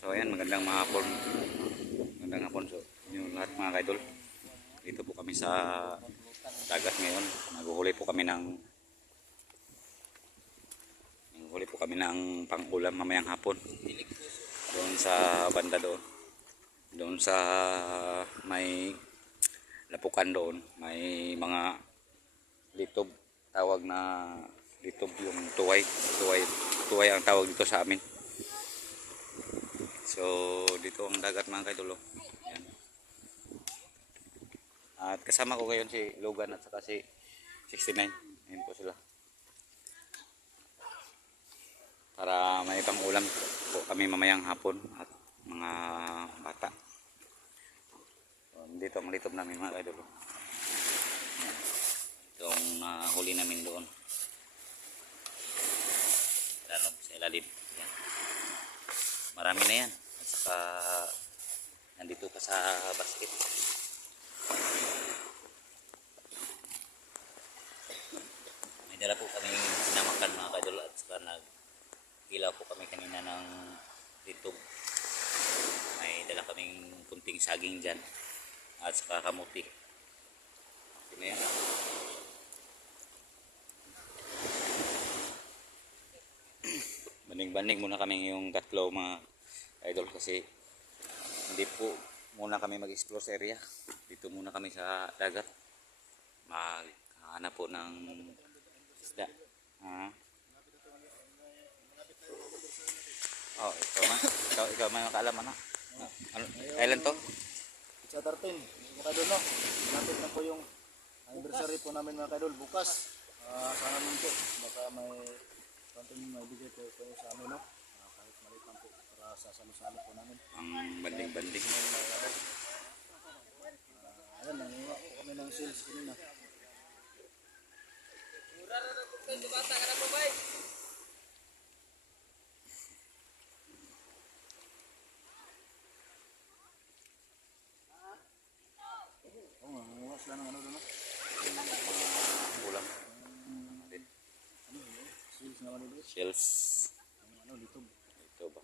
So ayan, magandang hapon. Magandang hapon so yung lahat mga kaidol. Dito po kami sa dagat ngayon. Naguhuli po kami ng pang-ulam mamayang hapon. Doon sa banda doon. Doon sa may lapukan doon, may mga litob, tawag na litob yung tuway. Tuway ang tawag dito sa amin. So dito ang dagat mga kaidol. Yan. At kasama ko ngayon si Logan at saka si 69. Ayun po sila. Para may pang-ulam po kami mamayang hapon at mga bata. So, dito ang litob namin mga kaidol. Ito ang huli namin doon. Lalo sa ilalim. Yan. Marami na yan. At saka nandito pa sa basket. May dala po kami sinamakan mga kaidol at saka nag-ilaw po kami kanina ng litog. May dala kaming kunting saging dyan at saka kamuti. Ito na yan. Banding-banding muna kami yung tatlo mga idol kasi hindi po muna kami mag-explore sa area. Dito muna kami sa dagat. Maghanap po ng isda. Oh, ikaw man nakaalam ano? Kailan to? Sa 13, mga kadol no. Malapit na po yung anniversary po namin mga kadol bukas. Sana naman po baka may konting may bigay po kayo sa amin no. Kahit maliit lang po para sa salo-salo po namin. Ang banding-banding. Ayan, nangunga po kami ng sales kanina. Nangunga sila ng ano doon no. Ulam. Sales naman nila. Shells. Ano, litob. Ito ba?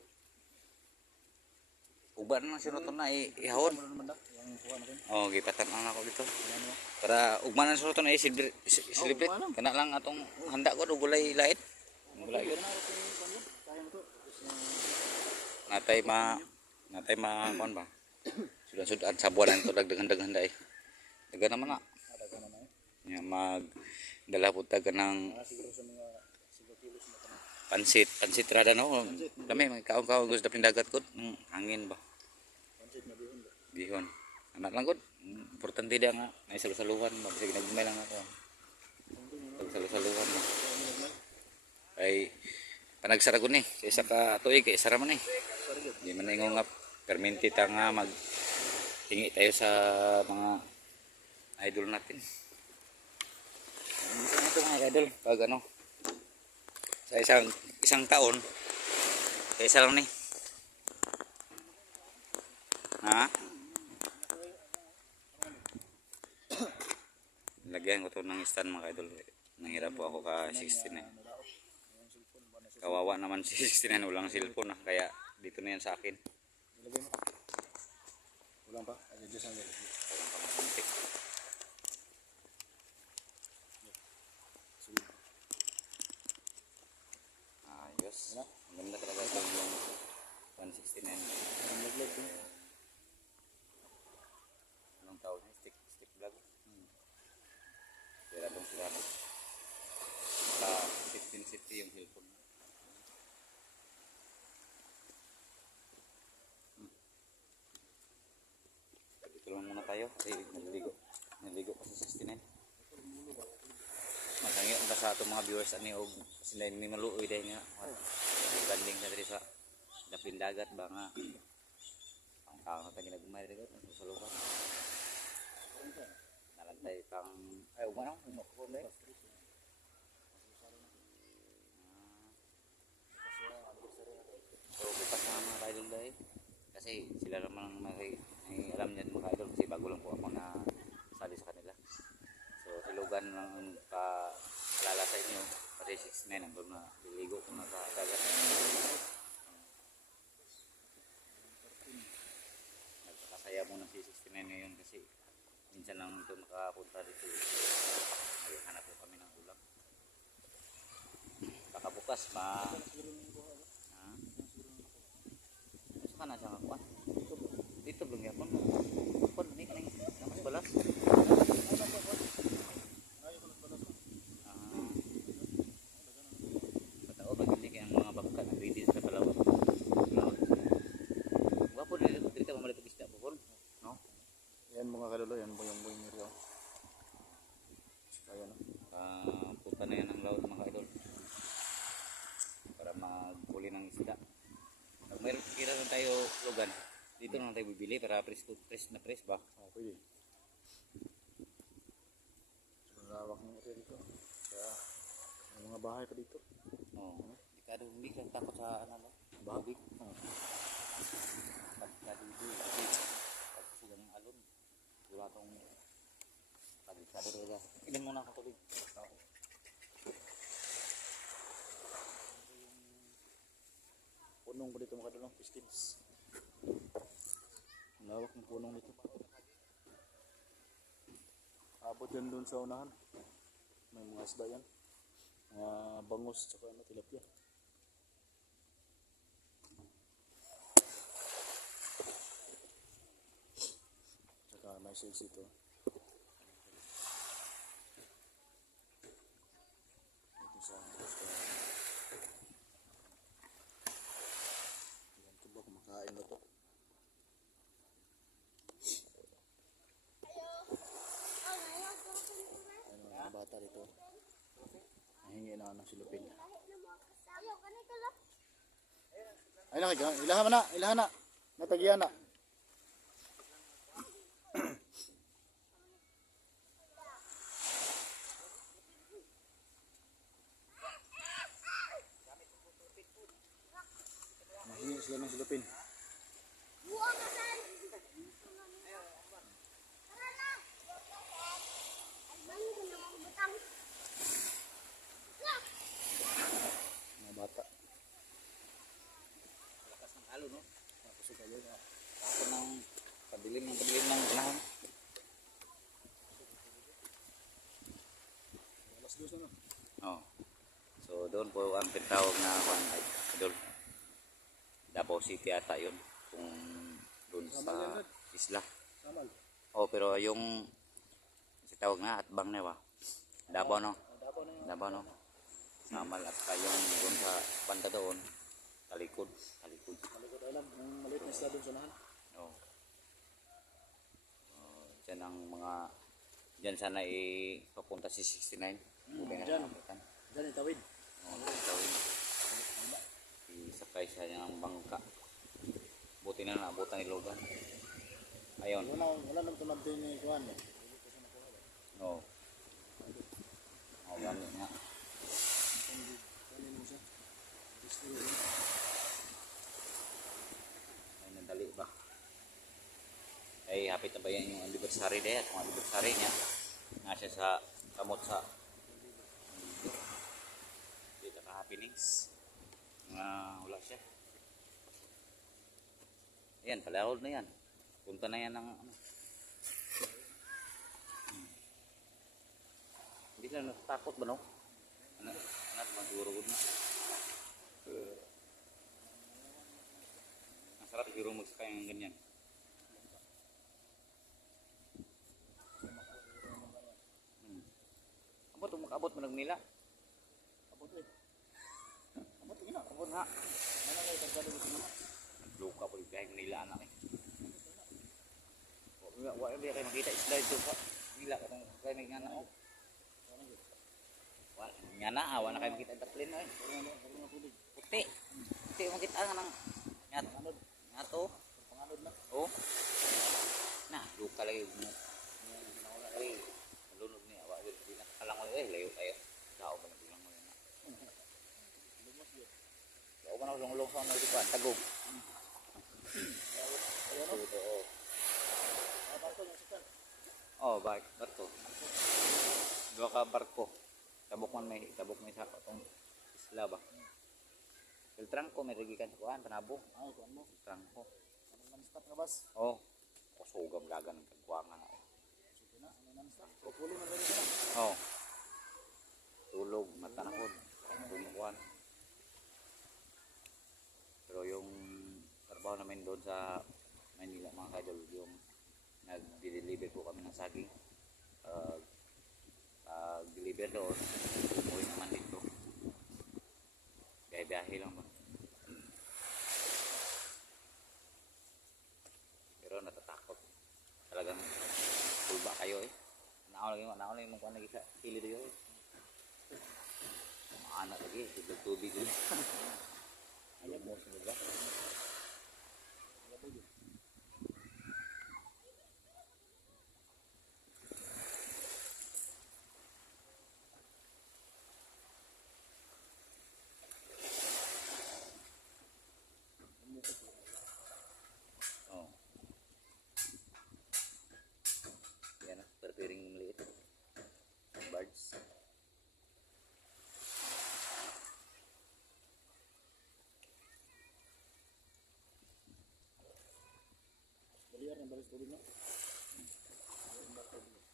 Uban na sinuton na ihawon. Ano naman da? Yung kuha natin. Oh, gipatan ang ako dito. Ano? Para ugman na sinuton na celebrate. Kana lang atong handa ko og gulay lait. Gulay yun. Natay ma kon ba? Sudan sabuan to dagdagan day. Daga naman na. Daga na na. Nya mag dala pud ta kanang Siguro sa mga kilos na tanong. pansit rada no. Dami mga kaon gusto pindagat ko. Hangin ba? Pansit na bihon ba? Bihon. Anak lang gud. Importante dia nga may salusaluhan ba kasi ginagmay lang ako. Salusaluhan mo. Ay panagsara ko ni kaysa ka tuig kay sara man ni. Di man ingon nga perminti ta nga mag tingi tayo sa mga idol natin. Ito mga idol pag ano sa isang taon isa lang ni. Ha? Lagyan ko to ng stand mga idol. Nanghirap po ako ka 16 eh. Kawawa naman si 16 walang cellphone kaya dito na yan sa akin. Ilagay mo. Ulang pa? Adjust ang gano'n. Walang pamasantik. Ayos. Maganda talaga ito yung 169. Ang laglag ko. Anong tawag niya? Stick vlog. Kaya itong sila. Sa 15 city yung cellphone. Dito lang muna tayo kasi naligo pa sa 69. Masangyo ang sa itong mga viewers ani og sila ni maluoy dahil nga banding sa diri sa dapin dagat ba nga ang tao na tayo ginagumay diri sa lugar nalantay pang ay umano ko na so bukas na mga kaidol dahil kasi sila naman may alam niyan mga kaidol kasi bago lang po ako na sali sa kanila. So silugan lang paalala sa inyo kasi 69 ang na liligo ko na sa dagat. muna si 69 ngayon kasi minsan lang ito makapunta dito. Ay, hanap po kami ng ulam. Baka bukas ma... Ha? Saan ka na siya kakuha? Dito belum ya pun. Pun ini kan yang balas. Patao ba hindi kaya ang mga bangka na ready sa Palawan. Wapo dito mamali pag isda po pun. No? Yan mga kadolo, yan po yung buhay ni Rio. Ayan. Punta na yan ang laut mga idol. Para maghuli ng isda. Pag mayroon kira lang tayo lugan, dito lang tayo bibili para press na press ba? Pwede. So, lawak ng area dito. Kaya, may mga bahay pa dito. Oo. Hindi ka takot sa ano, babig. Pagka dito, pag sila ng alon, wala tong pagkado talaga. Ilan muna ako tubig. Punong pa dito mga kadolo, pistils. Ang lawak ng punong dito. Abot yan doon sa unahan. May mga isda yan. Mga bangus tsaka ano, tilapia. Tsaka may sales ito. Ito sa restaurant. Yan ito ba, kumakain na to. Ano, mga bata dito. Nahingi na ng silupin. Ay na kayo, ilahan na. Natagihan na. Nahingi sila ng silupin. Mga bata. Lakas ng alon, no? Napasok kayo na. Ako ng padilim ng unahan. Alas 2 na. Oh. So doon po ang tinatawag na idol. Davao City ata yun. Kung doon sa isla. Samal. Oh, pero yung tawag na at bang na ba? Davao no? Dapo na yun. Davao no? Samal at yung doon sa banda doon. Talikod. Malikot alam. Yung maliit na isla doon sa unahan. Oh. Diyan ang mga diyan sana papunta si 69. Buti na Diyan. nakapitan. Diyan itawid. Oh, tawid. Isakay siya ng bangka. Buti na naabutan ni Logan. Ayun. Wala nang tumabdi ni Kuan. No. Oh, ganun nga. Ay, nadali ba? Ay, hapit na ba yan yung anniversary day at yung anniversary niya? Nasa sa kamot sa dito ka happenings. Wala siya. Ayan, palahod na yan. Punta na yan ng ano. Hindi ka natakot ba no? Ano magurugod na. Masarap siguro magsakay ng ganyan. Abot mo nagmila. Abot eh. Abot ina, abot ha. Mana kayo tagkalo dito naman? Luka po yung kahit nila anak eh. Wala kayo makita isla ito sa nila katong kayo may ngana oh. Wala ngana ha, wala kayo makita taplin eh. Puti. Puti mo kita nga ng ngato. Panganod na. Oh. Nah, luka lagi mo. Nauna kali. Lunod niya, wa di na alang mo layo tayo. Dao ba bilang mo yan. Dao ba na long sa ano di pa tagog. Ayun oh. Oh, barko. Dua ka barko. Tabok may sa atong isla ba. Filtrang ko may rigikan sa kuan panabo. Ay, kuan mo. Filtrang ko. Ano man stop nga bas? Oh. Sugam dagan ng kagwangan. Sige na, ano naman sa? Hopefully madali ka na. Oh. Tulog, matanahod. Tumukuan. Pero yung trabaho namin doon sa Manila mga kaidol, yung nag-deliver po kami ng saging. Pag-deliver doon, umuwi naman dito. Biyahe lang ba? Pero natatakot. Talagang tulba kayo eh. Naon lagi mo kung lagi sa kilid yun eh. Maanak lagi, tubig eh. Ayaw mo sa lugar. Oh. Yan ah, preparing maliit. Birds. Baliar ng balis tubig no?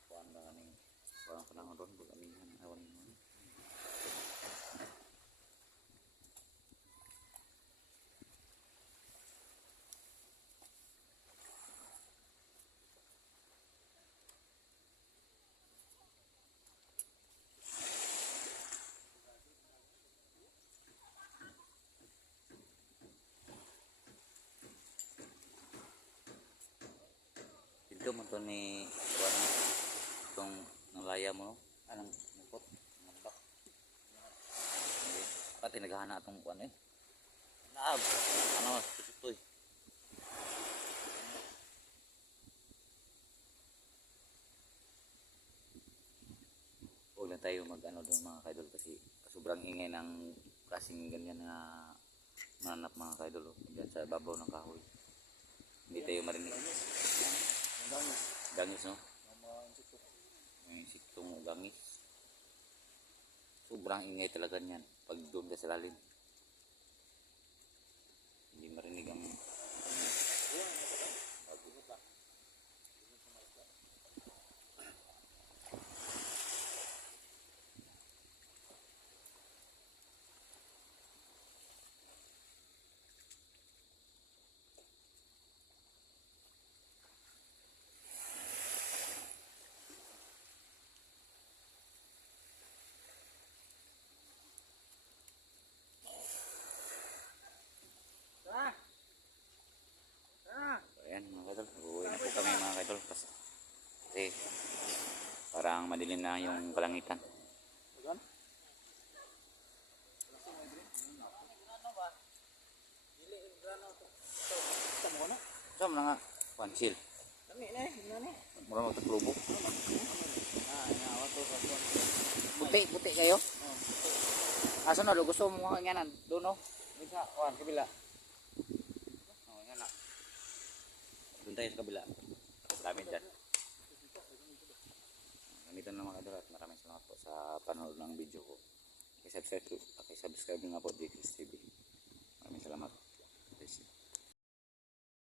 Kuan ba kaning parang panahon doon pag amihan awan mo. Dito mo to ni kuan itong nalaya mo no? Anong nagpot? Nambak. Okay. Pati naghahana itong kuan eh. Naab. Ano? Tututoy. Huwag lang tayo mag ano doon mga kaidol kasi sobrang ingay ng klaseng ganyan na mananap mga kaidol. Diyan sa babaw ng kahoy. Hindi tayo marinig. Ang dami. Gangis no? Ang mga insekto. May insektong gangis. Sobrang ingay talaga niyan pag doon ka sa lalim. Hindi marinig ang ayan mga kaidol. Uuwi na po kami mga kaidol. Kasi parang madilim na yung kalangitan. Agan? Tama ko na? Saan na nga? Pansil. Kami na eh. Ano eh? Mura mo taglubok. Inawa to. Puti kayo? Asa na? Gusto mo mga nganan? Doon no? Isa, kuhan, kabila. Yan na. Doon tayo sa kabila. Marami dyan. Ganito na mga kadol at maraming salamat po sa panonood ng video ko. Pakisubscribe nga po, JKS TV. Maraming salamat. Bless you.